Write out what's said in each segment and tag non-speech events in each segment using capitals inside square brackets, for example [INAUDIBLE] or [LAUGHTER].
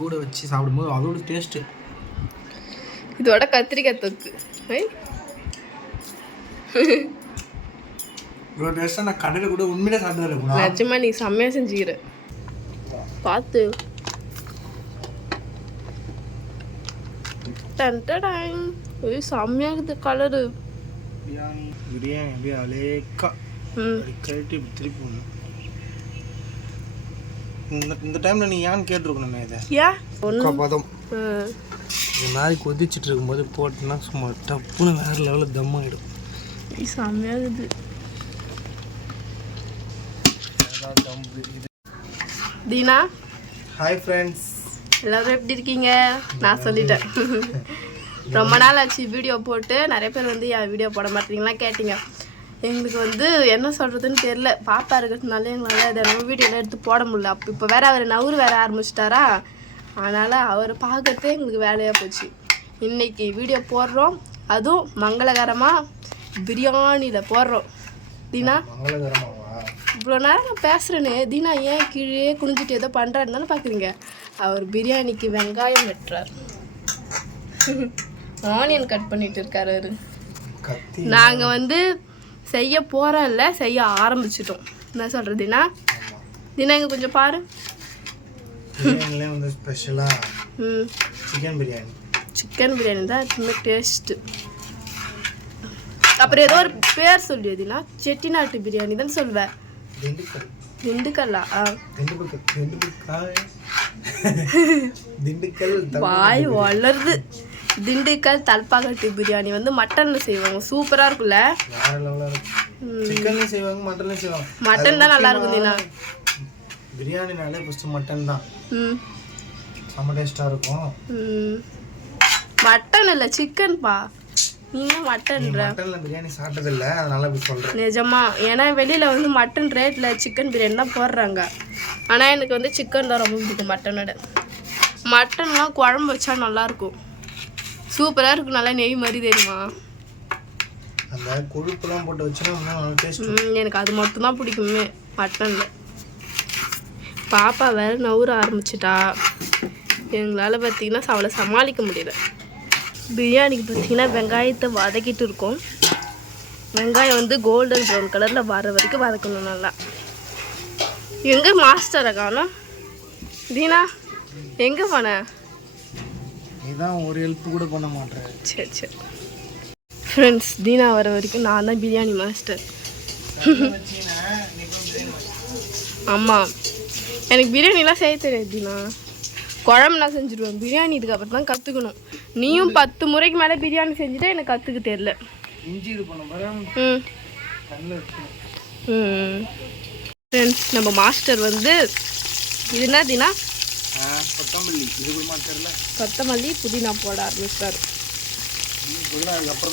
கூட வச்சு சாப்பிடும்போது அதோட டேஸ்ட்டு இதோட கத்திரிக்காய் தொக்கு. இவ்வளோ டேஸ்ட்டாக நான் கடையில் கூட உண்மையிலே சாப்பிட்டதில்லை நிஜமா நீ செம்மையா செஞ்சுக்கிற. பார்த்து டன் டடாங். ஐயோ செம்மையா இருக்குது கலரு பிரியாணி பிரியாணி அப்படியே அலேக்கா திருப்பி விடணும் இந்த இந்த டைமில் நீ ஏன்னு கேட்டிருக்கணுமே இதை. ஏன் பதம். இந்த மாதிரி கொதிச்சிட்டு இருக்கும்போது போட்டோன்னா சும்மா டப்புன்னு வேறு லெவலில் தம் ஆகிடும் செம்மையா இருக்குது. தீனா? ஹாய் ஃப்ரெண்ட்ஸ் எல்லாரும் எப்படி இருக்கீங்க? நான் சொல்லிட்டேன். [LAUGHS] ரொம்ப நாள் ஆச்சு வீடியோ போட்டு. நிறைய பேர் வந்து என் வீடியோ போட மாட்டீங்களாம் கேட்டீங்க. எங்களுக்கு வந்து என்ன சொல்கிறதுன்னு தெரில பாப்பா இருக்கிறதுனால எங்களால் இதை நம்ம வீடியோவில் எடுத்து போட முடியல. அப்போ இப்போ வேற அவர் நவுறு வேற ஆரம்பிச்சிட்டாரா? அதனால் அவரை பார்க்கறதே எங்களுக்கு வேலையாக போச்சு. இன்னைக்கு வீடியோ போடுறோம். அதுவும் மங்களகரமாக பிரியாணியில் போடுறோம். தீனா? இவ்வளோ நேரம் நான் பேசுகிறேனே தீனா ஏன் கீழே குனிஞ்சிட்டு ஏதோ பண்ணுறாருன்னு தானே பார்க்குறீங்க அவர் பிரியாணிக்கு வெங்காயம் வெட்டுறார். ஆனியன் கட் பண்ணிட்டு இருக்காரு நாங்கள் வந்து செய்ய போகிறோம் இல்லை செய்ய ஆரம்பிச்சிட்டோம். என்ன சொல்கிறதுனா தினா? இங்கே கொஞ்சம் பாரு. வந்து ஸ்பெஷலாக ம். சிக்கன் பிரியாணி. சிக்கன் பிரியாணி தான் எப்பவுமே டேஸ்ட்டு அப்புறம் ஏதோ ஒரு பேர் சொல்லி தினா? செட்டிநாட்டு பிரியாணி தான் சொல்வேன் திண்டுக்கல். திண்டுக்கல்லா? திண்டுக்கல் திண்டுக்கல் [LAUGHS] வாய் வளருது. திண்டுக்கல் தல்பாக்கட்டு பிரியாணி வந்து மட்டனில் செய்வாங்க. சூப்பராக இருக்கும்ல? இருக்கும் சிக்கன்லையும் செய்வாங்க மட்டன்லையும் செய்வாங்க. மட்டன் தான் நல்லா இருக்கும் தீனா. பிரியாணினாலே ஃபஸ்ட்டு மட்டன் தான். ம். செம்ம டேஸ்ட்டாக இருக்கும். ம். மட்டன் இல்லை சிக்கன்பா நீங்க நீ மட்டன்ற மட்டனில் பிரியாணி சாப்பிட்டதில்ல அதனால இப்படி சொல்கிறேன் நிஜமா. ஏன்னா வெளியில் வந்து மட்டன் ரேட்டில் சிக்கன் பிரியாணி தான் போடுறாங்க. ஆனால் எனக்கு வந்து சிக்கன் தான் ரொம்ப பிடிக்கும் மட்டனோட மட்டன்லாம் குழம்பு வச்சா நல்லாயிருக்கும். சூப்பராக இருக்கும். நல்லா நெய் மாதிரி தெரியுமா? அந்த கொழுப்புலாம் போட்டு வச்சோன்னா டேஸ்ட் ம், எனக்கு அது மட்டும்தான் பிடிக்குமே. மட்டனில் பாப்பா வேற நவுற ஆரம்பிச்சிட்டா. எங்களால் பார்த்தீங்கன்னா அவளை சமாளிக்க முடியல. பிரியாணிக்கு பார்த்தீங்கன்னா வெங்காயத்தை வதக்கிட்டு இருக்கோம். வெங்காயம் வந்து கோல்டன் ப்ரௌன் கலரில் வர வரைக்கும் வதக்கணும் நல்லா. எங்கே மாஸ்டரை காணோம் தீனா எங்கே போன? நீ தான் ஒரு ஹெல்ப் கூட பண்ண மாட்டேற சரி சரி ஃப்ரெண்ட்ஸ் தீனா வர வரைக்கும் நான் தான் பிரியாணி மாஸ்டர் ஆமாம் எனக்கு பிரியாணிலாம் செய்ய தெரியாது தீனா. குழம்பு நான் செஞ்சுருவேன். பிரியாணி இதுக்கப்புறம் தான் கற்றுக்கணும் நீயும் பத்து முறைக்கு மேலே பிரியாணி செஞ்சுட்டா எனக்கு கற்றுக்க தெரில ஃப்ரெண்ட்ஸ் நம்ம மாஸ்டர் வந்து இது என்ன தீனா? கொத்தமல்லி. இது கூட மாட்டேர்ல கொத்தமல்லி புதினா போட ஆரம்பிச்சிட்டாரு.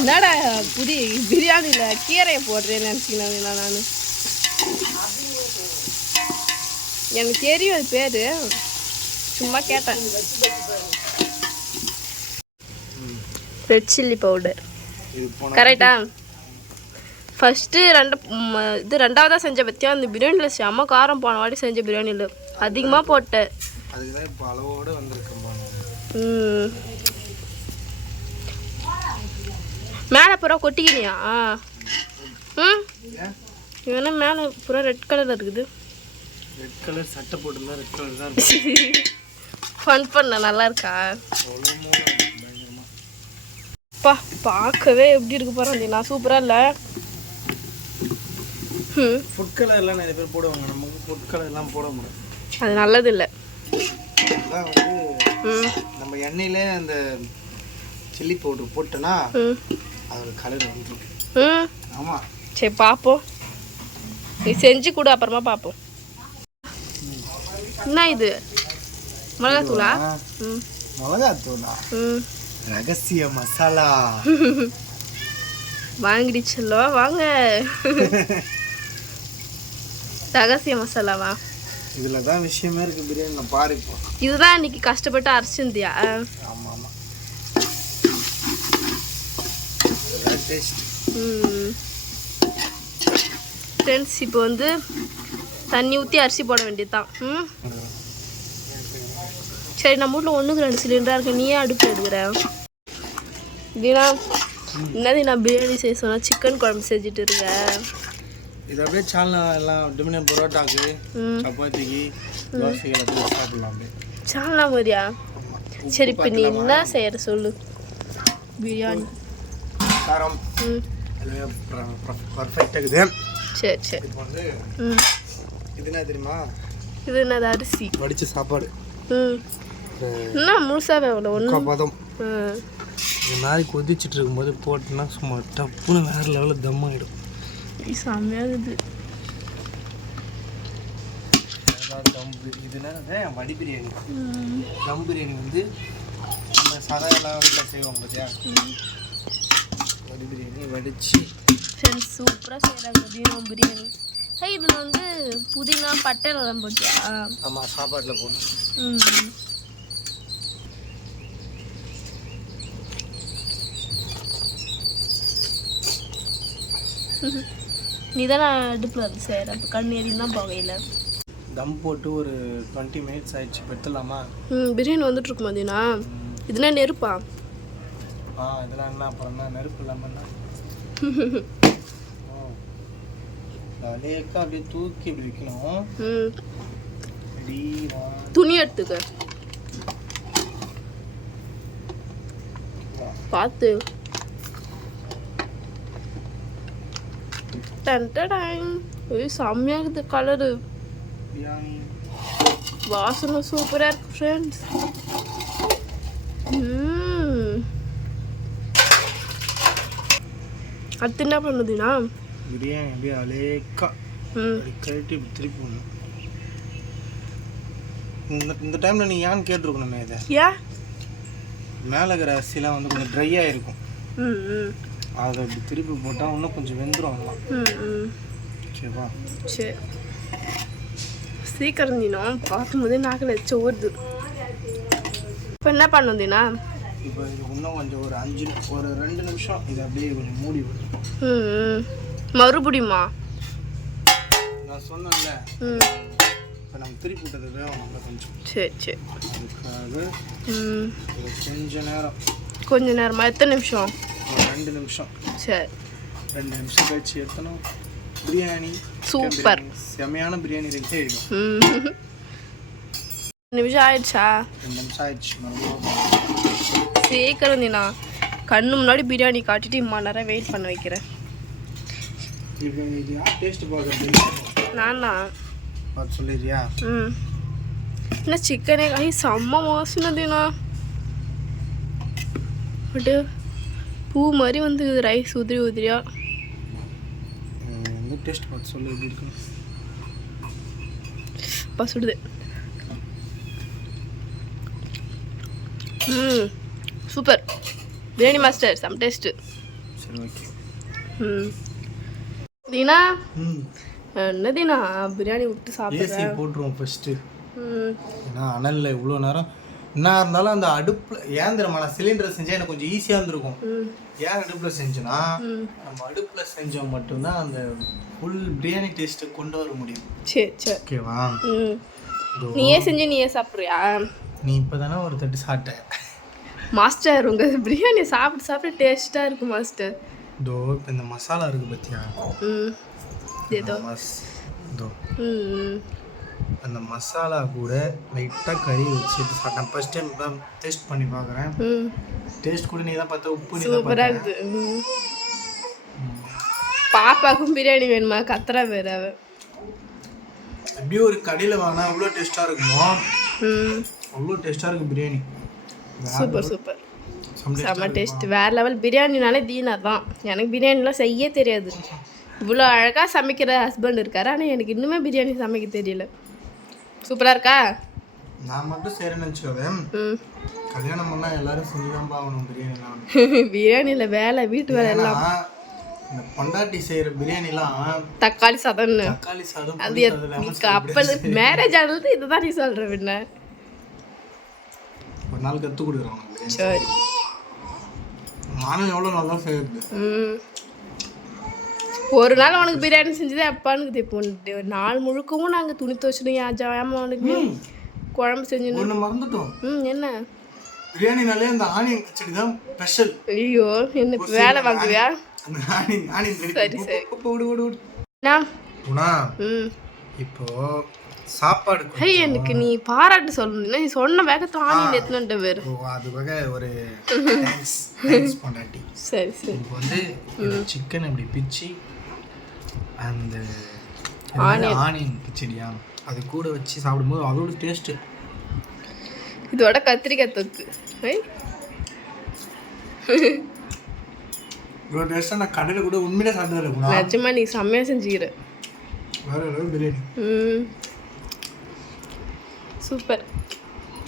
என்னடா புதி பிரியாணியில் கீரையை போடுறேன்னு நினச்சிக்கிறேன் நான் எனக்கு தெரியும் அது பேர். சும்மா கேட்டேன். ரெட் சில்லி பவுடர் கரெக்டா ஃபஸ்ட்டு ரெண்டு இது ரெண்டாவதாக செஞ்ச பற்றியா அந்த பிரியாணியில் செம்ம காரம் போன வாட்டி செஞ்ச பிரியாணியில். அதிகமாக போட்டேன். அதுக்கு தான் இப்போ அளவோடு வந்திருக்கேன். மேலே பூரா கொட்டிக்கினியா? ம். இவனா மேலே பூரா ரெட் கலரில் இருக்குது? ரெட் கலர் சட்டை போட்டிருந்தா ரெட் கலர் தான் [LAUGHS] ஃபன் பண்ண நல்லா இருக்கா? பா பார்க்கவே எப்படி இருக்கு பாருங்க நான் சூப்பராக இல்லை. ம். ஃபுட் கலர்லாம் நிறைய பேர் போடுவாங்க. நமக்கு ஃபுட் கலர்லாம் போட முடியாது அது நல்லது இல்லை. நம்ம எண்ணெயிலே அந்த சில்லி பவுடர் போட்டோன்னா அதோட கலர் வந்துடும் ம். ஆமாம் சரி பார்ப்போம் நீ செஞ்சு கொடு அப்புறமா பார்ப்போம் என்ன இது? மிளகாத்தூளா? ம். மிளகாத்தூளா? ம். ரகசிய மசாலா. வாங்கிடுச்சல்லோ வாங்க. [LAUGHS] ரகசிய மசாலாவா? இதில் தான் விஷயமே இருக்குது பிரியாணியில் பாரு இப்போ இதுதான் இன்னைக்கு கஷ்டப்பட்டு அரைச்சிருந்தியா ஆமாம் ஆமாம் டேஸ்ட் ஃப்ரெண்ட்ஸ் இப்போ வந்து தண்ணி ஊற்றி அரிசி போட வேண்டியதுதான். ம். சரி நம்ம வீட்டில் ஒன்றுக்கு ரெண்டு சிலிண்டராக இருக்கு. நீயே அடுப்பு எடுக்கிற? தீனா என்னது நான் பிரியாணி செய்ய சொன்னா சிக்கன் குழம்பு செஞ்சுட்டு இருக்க? இது அப்படியே சால்னா எல்லாம் டிமினியம் பரோட்டாக்கு சப்பாத்திக்கு தோசைகள் அப்படியே சாப்பிடலாம் அப்படியே. சாலனா மாதிரியா சரி இப்போ நீ என்ன செய்யற சொல்லு. பிரியாணி. காரம். பர்ஃபெக்டாக இருக்குது. சரி சரி. இப்போ வந்து இது என்ன தெரியுமா? இது என்னது அரிசி? வடித்த சாப்பாடு. என்ன முழுசாவே அவ்வளோ ஒன்று பதம். இது மாதிரி கொதிச்சிட்டு இருக்கும்போது போட்டோன்னா சும்மா டப்புன்னு வேறு லெவலில் தம் ஆகிடும் இது செம்மையாக இருக்குது தம் பிரி- இது என்னது வடி பிரியாணி தம் பிரியாணி வந்து நம்ம சாதா எல்லாம் வீட்டில் செய்வோம் பார்த்தியா வடி பிரியாணி வடித்து ஃப்ரெண்ட்ஸ் சூப்பராக செய்கிறாங்க தீனா பிரியாணி. இதில் வந்து புதினா பட்டை எல்லாம் போட்டியா? ஆமாம் சாப்பாட்டில் போடணும். நீ தானே அடுப்பில் வந்து செய்கிற அப்போ கண் எரியும் போகையில். தம் போட்டு ஒரு டுவெண்ட்டி மினிட்ஸ் ஆயிடுச்சு. பெற்றுலாமா ம் பிரியாணி வந்துட்டு இருக்கும் மதியனா இதுனா நெருப்பா? ஆ இதெல்லாம் என்ன? அப்புறம் என்ன நெருப்பு இல்லாமல்னா [LAUGHS] லேக்காக அப்படியே தூக்கி இப்படி வைக்கணும். துணி எடுத்துக்க. பார்த்து டன் டடாங். ஐயோ செம்மையாக இருக்குது கலரு வாசனை சூப்பராக இருக்கு ஃப்ரெண்ட்ஸ் அடுத்து என்ன பண்ணுதுன்னா பிரியாணி அப்படியே அலேக்கா கழட்டி திருப்பி விடணும். இந்த இந்த டைமில் நீ ஏன்னு கேட்டிருக்கணுமே இதை? ஏன்? மேலே இருக்கிற அரிசிலாம் வந்து கொஞ்சம் ட்ரையாக இருக்கும். ம் ம். அதை இப்படி திருப்பி போட்டால் இன்னும் கொஞ்சம் வெந்துடும் அதெல்லாம். ம் ம். சரிவா சரி. சீக்கிரம் தினம் பார்க்கும்போதே நாக்கில் வச்சு ஓடுது இப்போ என்ன பண்ணுதுனா இப்போ இது இன்னும் கொஞ்சம் ஒரு அஞ்சு ஒரு ரெண்டு நிமிஷம் இதை அப்படியே கொஞ்சம் மூடி விடும் மறுபடியுமா? நான் சொன்னேன்ல. இப்போ நம்ம திருப்பி விட்டது வேணும் கொஞ்சம். சரி சரி. அதுக்காக கொஞ்ச நேரம். கொஞ்ச நேரமா? எத்தனை நிமிஷம்? ஒரு ரெண்டு நிமிஷம். சரி. ரெண்டு நிமிஷம் கழிச்சு எடுத்தனும் பிரியாணி சூப்பர் செமையான பிரியாணி ரெடி ஆகிடும் [LAUGHS] நிமிஷம் ஆயிடுச்சா? ரெண்டு நிமிஷம் ஆயிடுச்சு. சீக்கிரம் தினா கண்ணு முன்னாடி பிரியாணி காட்டிட்டு இம்மா நேரம் வெயிட் பண்ண வைக்கிறேன். நானா சொல்லிடுறியா? ம். என்ன சிக்கனே ஐ செம்ம வாசனை தினா அப்படியே பூ மாதிரி வந்து ரைஸ் உதிரி உதிரியா? வந்து டேஸ்ட் பார்த்து சொல்லு எப்படி இருக்குன்னு. அப்பா சுடுது. ம் சூப்பர் பிரியாணி மாஸ்டர் சம் டேஸ்ட்டு சரி ஓகே ம். தீனா? ம். என்ன தீனா? பிரியாணி விட்டு ஏசி சாப்பிட்றேன் போட்டுருவோம் ஃபஸ்ட்டு ம். ஏன்னா அனலில் இவ்வளோ நேரம் என்ன இருந்தாலும் அந்த அடுப்பில் ஏன் தெரியுமா நான் சிலிண்டர் செஞ்சால் எனக்கு கொஞ்சம் ஈஸியாக இருந்திருக்கும். ஏன் அடுப்பில் செஞ்சோன்னா நம்ம அடுப்பில் செஞ்சோம் மட்டும்தான் அந்த ஃபுல் பிரியாணி டேஸ்ட்டை கொண்டு வர முடியும். சரி சரி. ஓகேவா நீயே செஞ்சு நீயே சாப்பிட்றியா? நீ இப்போ தானே ஒரு தட்டு சாப்பிட்ட. மாஸ்டர் உங்கள் பிரியாணி சாப்பிட்டு சாப்பிட்டு டேஸ்ட்டாக இருக்கு மாஸ்டர் இதோ இப்போ இந்த மசாலா இருக்குது பார்த்தியா ம். ஏதோ மஸ் இதோ. அந்த மசாலா கூட லைட்டாக கறி வச்சு சாப்பிட்டேன். ஃபஸ்ட் டைம் தான் டேஸ்ட் பண்ணி பார்க்குறேன். ம். டேஸ்ட் கூட நீ தான் பார்த்த உப்பு சூப்பராக இருக்குது. பாப்பாக்கும் பிரியாணி வேணுமா? கத்துறா வேற அவ. அப்படியே ஒரு கடையில் வாங்கினா அவ்வளோ டேஸ்ட்டாக இருக்குமோ? அவ்வளோ டேஸ்ட்டாக இருக்குது பிரியாணி. Super super. செம்ம டேஸ்ட் வேற லெவல் பிரியாணினாலே தீனா தான். எனக்கு பிரியாணிலாம் செய்ய தெரியாது. இவ்வளோ அழகாக சமைக்கிற ஹஸ்பண்ட் இருக்காரு. ஆனால் எனக்கு இன்னுமே பிரியாணி சமைக்க தெரியல. சூப்பராக இருக்கா? நான் மட்டும் செய்கிறேன்னு வச்சுக்கோவேன் கல்யாணம் பண்ணால் எல்லாரும் செஞ்சு தான் பார்க்கணும் பிரியாணிலாம் [LAUGHS] பிரியாணியில் வேலை வீட்டு வேலை எல்லாம். இந்த பொண்டாட்டி செய்கிற பிரியாணிலாம் தக்காளி சாதம்னு. தக்காளி சாதம் அது சாதம் சாதம் அப்போ மேரேஜ் ஆனது இதுதான் நீ சொல்கிற பின்ன? ஒரு நாள் கொடுக்குறேன் உனக்கு. சரி. நானும் எவ்வளோ நல்லா செய்யுது ம். ஒரு நாள் உனக்கு பிரியாணி செஞ்சதே அப்பானுக்கு ஒரு நாள் முழுக்கவும் நாங்கள் துணி துவச்சிடும் ஏன் ஜாம உனக்கு குழம்பு செஞ்சுன்னு ஒன்று மறந்துட்டோம். ம் என்ன? பிரியாணினாலே அந்த ஆனியன் கிச்சடி தான் ஸ்பெஷல். ஐயோ என்ன வேலை வாங்குவியா அந்த ஆனியன் ஆனியன் சரி, சரி. குணா ம். இப்போ சாப்பாடு ஹே எனக்கு நீ பாராட்டு சொல்லணும். நீ சொன்ன வேகத்தை ஆணியில் எத்தனை பேர். ஓ, அதுக்காக ஒரு [LAUGHS] சரி சரி. இப்போ வந்து சிக்கன் இப்படி பிச்சு அந்த Onion. ஆனியன். கிச்சடியா? அது கூட வச்சு சாப்பிடும்போது அதோட டேஸ்ட்டு இதோட கத்திரிக்காய் தொக்கு. இவ்வளோ டேஸ்ட்டாக நான் கடையில் கூட உண்மையிலே சாப்பிட்டதில்ல கூட நிஜமா நீ செம்மையா செஞ்சுக்கிற. வேற அளவு பிரியாணி. ம். சூப்பர்.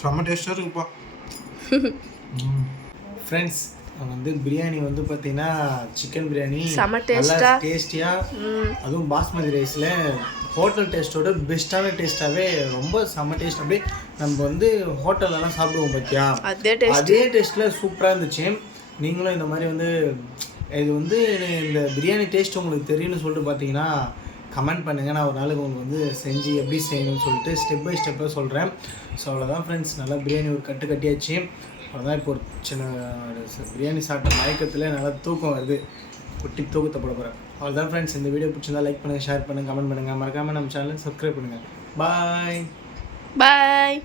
செம்ம டேஸ்ட்டாக இருக்குப்பா. [LAUGHS] ஃப்ரெண்ட்ஸ் வந்து பிரியாணி வந்து பார்த்தீங்கன்னா சிக்கன் பிரியாணி. செம ம். அதுவும் பாஸ்மதி ரைஸில் ஹோட்டல் டேஸ்ட்டோட பெஸ்ட்டான டேஸ்ட்டாகவே ரொம்ப செம்ம டேஸ்ட் அப்படியே நம்ம வந்து ஹோட்டல்லலாம் சாப்பிடுவோம் பார்த்தியா அதே டேஸ்ட் அதே டேஸ்ட்டில் சூப்பராக இருந்துச்சு. நீங்களும் இந்த மாதிரி வந்து இது வந்து இந்த பிரியாணி டேஸ்ட் உங்களுக்கு தெரியும்னு சொல்லிட்டு பார்த்தீங்கன்னா கமெண்ட் பண்ணுங்கள் நான் ஒரு நாளுக்கு உங்களுக்கு வந்து செஞ்சு எப்படி செய்யணும்னு சொல்லிட்டு ஸ்டெப் பை ஸ்டெப்பாக சொல்கிறேன் ஸோ அவ்வளோதான் ஃப்ரெண்ட்ஸ் நல்லா பிரியாணி ஒரு கட்டு கட்டியாச்சு. அவ்வளோதான் இப்போ ஒரு சின்ன பிரியாணி சாப்பிட்ட மயக்கத்தில் நல்லா தூக்கம் வருது. குட்டி தூக்கத்தை போட போகிறேன் அவ்வளோதான் ஃப்ரெண்ட்ஸ் இந்த வீடியோ பிடிச்சிருந்தா லைக் பண்ணுங்கள் ஷேர் பண்ணுங்கள் கமெண்ட் பண்ணுங்கள் மறக்காமல் நம்ம சேனலை சப்ஸ்கிரைப் பண்ணுங்கள் பாய் பாய்